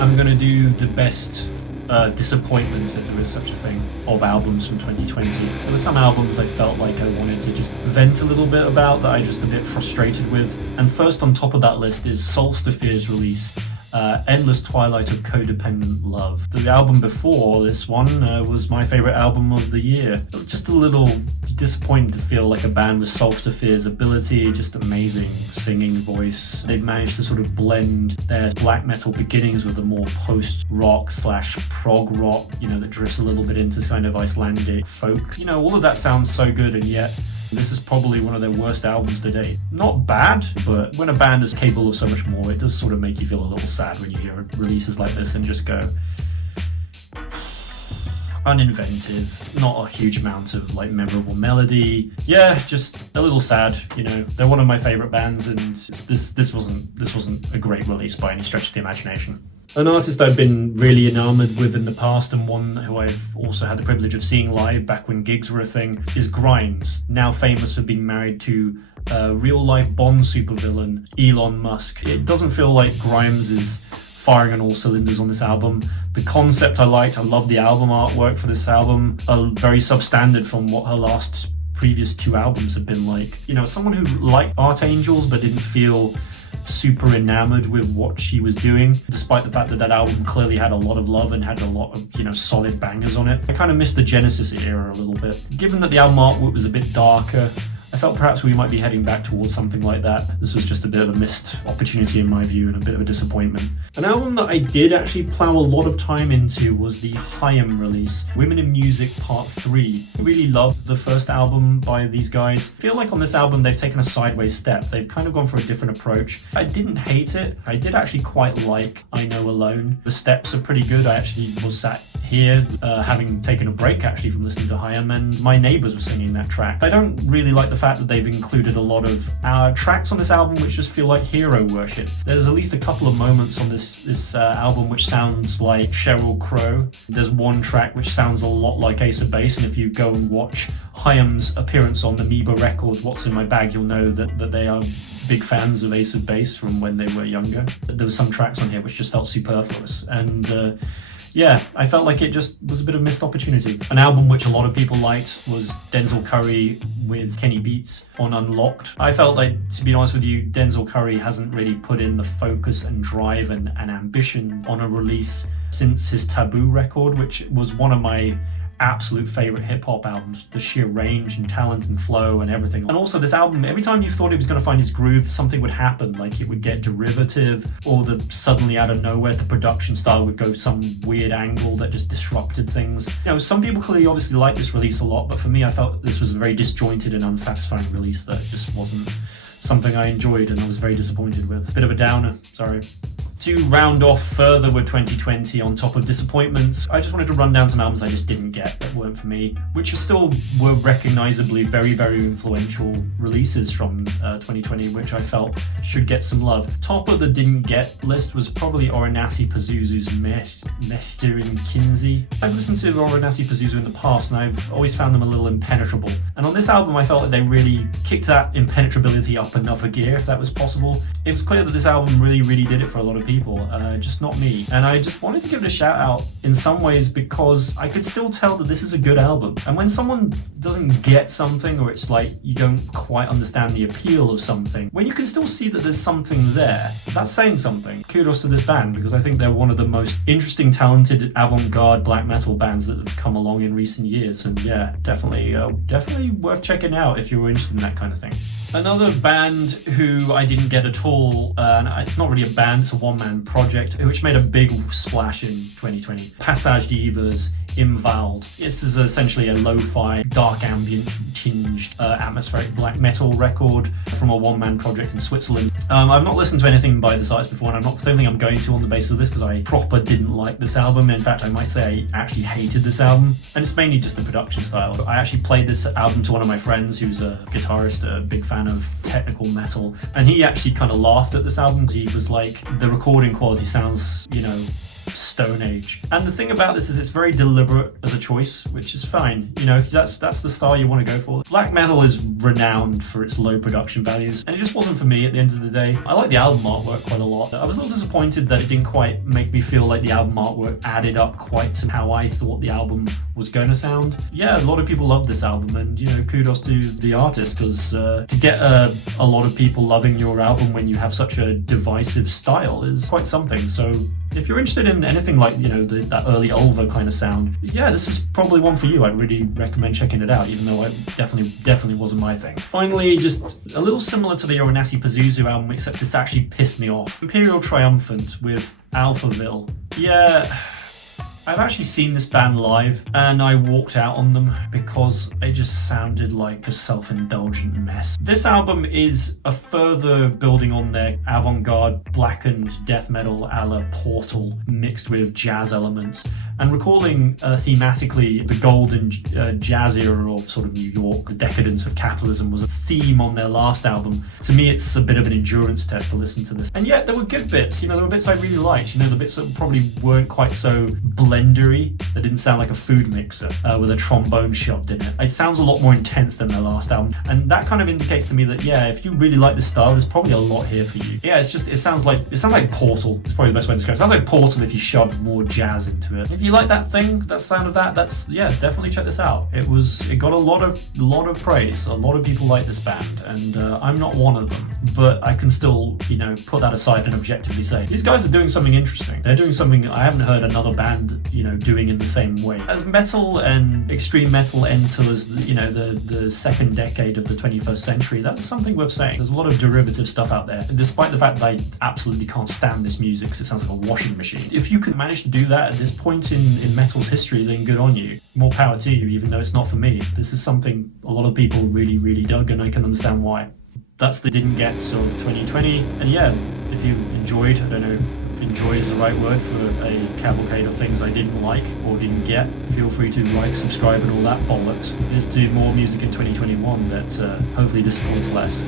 I'm going to do the best disappointments, if there is such a thing, of albums from 2020. There were some albums I felt like I wanted to just vent a little bit about that I'm just a bit frustrated with. And first on top of that list is Solster Fear's release, Endless Twilight of Codependent Love. The album before this one was my favourite album of the year. Just a little disappointed to feel like a band with Solster Fear's ability, just amazing singing voice. They've managed to sort of blend their black metal beginnings with a more post-rock / prog rock, that drifts a little bit into kind of Icelandic folk. All of that sounds so good, and yet this is probably one of their worst albums to date. Not bad, but when a band is capable of so much more, it does sort of make you feel a little sad when you hear releases like this and just go, uninventive, not a huge amount of memorable melody. Yeah, just a little sad. They're one of my favorite bands, and this wasn't a great release by any stretch of the imagination. An artist I've been really enamored with in the past, and one who I've also had the privilege of seeing live back when gigs were a thing, is Grimes, now famous for being married to real-life Bond supervillain Elon Musk. It doesn't feel like Grimes is firing on all cylinders on this album. The concept I liked. I love the album artwork for this album. Very substandard from what her previous two albums have been like. Someone who liked Art Angels but didn't feel super enamored with what she was doing, despite the fact that album clearly had a lot of love and had a lot of solid bangers on it. I kind of missed the Genesis era a little bit. Given that the album artwork was a bit darker, I felt perhaps we might be heading back towards something like that. This was just a bit of a missed opportunity in my view, and a bit of a disappointment. An album that I did actually plough a lot of time into was the Haim release, Women in Music Part 3. I really loved the first album by these guys. I feel like on this album they've taken a sideways step. They've kind of gone for a different approach. I didn't hate it. I did actually quite like I Know Alone. The steps are pretty good. I actually was sat here having taken a break actually from listening to Haim, and my neighbours were singing that track. I don't really like the fact that they've included a lot of tracks on this album which just feel like hero worship. There's at least a couple of moments on this album which sounds like Sheryl Crow. There's one track which sounds a lot like Ace of Base, and if you go and watch Haim's appearance on Amoeba Records, What's in My Bag, you'll know that they are big fans of Ace of Base from when they were younger. There were some tracks on here which just felt superfluous, and yeah, I felt like it just was a bit of a missed opportunity. An album which a lot of people liked was Denzel Curry with Kenny Beats on Unlocked. I felt like, to be honest with you, Denzel Curry hasn't really put in the focus and drive and ambition on a release since his Taboo record, which was one of my absolute favourite hip-hop albums. The sheer range and talent and flow and everything. And also this album, every time you thought he was going to find his groove, something would happen. Like it would get derivative, or suddenly out of nowhere the production style would go some weird angle that just disrupted things. Some people clearly obviously like this release a lot, but for me I felt this was a very disjointed and unsatisfying release that just wasn't something I enjoyed, and I was very disappointed with. A bit of a downer, sorry. To round off further with 2020 on top of disappointments, I just wanted to run down some albums I just didn't get that weren't for me, which still were recognisably very, very influential releases from 2020, which I felt should get some love. Top of the didn't get list was probably Oronasi Pazuzu's Mester in Kinsey. I've listened to Oronasi Pazuzu in the past, and I've always found them a little impenetrable. And on this album, I felt like they really kicked that impenetrability up another gear, if that was possible. It was clear that this album really, really did it for a lot of people, just not me. And I just wanted to give it a shout out in some ways, because I could still tell that this is a good album. And when someone doesn't get something, or it's like you don't quite understand the appeal of something, when you can still see that there's something there, that's saying something. Kudos to this band, because I think they're one of the most interesting, talented, avant-garde black metal bands that have come along in recent years. And yeah, definitely worth checking out if you're interested in that kind of thing. Another band who I didn't get at all, and it's not really a band, it's a one-man project, which made a big splash in 2020. Passage Divas, Invalid. This is essentially a lo-fi, dark ambient tinged atmospheric black metal record from a one-man project in Switzerland. I've not listened to anything by this artist before, and don't think I'm going to on the basis of this, because I proper didn't like this album. In fact, I might say I actually hated this album, and it's mainly just the production style. I actually played this album to one of my friends who's a guitarist, a big fan of technical metal, and he actually kind of laughed at this album, because he was like, the recording quality sounds, Stone Age. And the thing about this is it's very deliberate as a choice, which is fine. You know, if that's the style you want to go for. Black metal is renowned for its low production values, and it just wasn't for me at the end of the day. I like the album artwork quite a lot. I was a little disappointed that it didn't quite make me feel like the album artwork added up quite to how I thought the album was going to sound. Yeah, a lot of people love this album, and you know, kudos to the artist, because to get a lot of people loving your album when you have such a divisive style is quite something. So if you're interested in anything like, you know, that early Ulva kind of sound, yeah, this is probably one for you. I'd really recommend checking it out, even though it definitely wasn't my thing. Finally, just a little similar to the Oronasi Pazuzu album, except this actually pissed me off. Imperial Triumphant with Alphaville. Yeah, I've actually seen this band live, and I walked out on them because it just sounded like a self-indulgent mess. This album is a further building on their avant-garde blackened death metal a la Portal mixed with jazz elements, and recalling thematically the golden jazz era of sort of New York. The decadence of capitalism was a theme on their last album. To me, it's a bit of an endurance test to listen to this. And yet there were good bits, you know, there were bits I really liked, you know, the bits that probably weren't quite so blendery, that didn't sound like a food mixer with a trombone shoved in it. It sounds a lot more intense than their last album, and that kind of indicates to me that, yeah, if you really like this style, there's probably a lot here for you. Yeah, it sounds like Portal. It's probably the best way to describe it. It sounds like Portal if you shoved more jazz into it. If you like that thing, that sound of that, definitely check this out. It got a lot of praise. A lot of people like this band, and I'm not one of them, but I can still, you know, put that aside and objectively say these guys are doing something interesting. They're doing something I haven't heard another band, you know, doing in the same way. As metal and extreme metal enters, you know, the second decade of the 21st century, that's something worth saying. There's a lot of derivative stuff out there, despite the fact that I absolutely can't stand this music because it sounds like a washing machine. If you can manage to do that at this point in metal's history, then good on you. More power to you, even though it's not for me. This is something a lot of people really dug, and I can understand why. That's the didn't gets of 2020, and yeah, if you enjoyed, I don't know if enjoy is the right word for a cavalcade of things I didn't like or didn't get, feel free to like, subscribe and all that bollocks. Here's to more music in 2021 that hopefully disappoints less.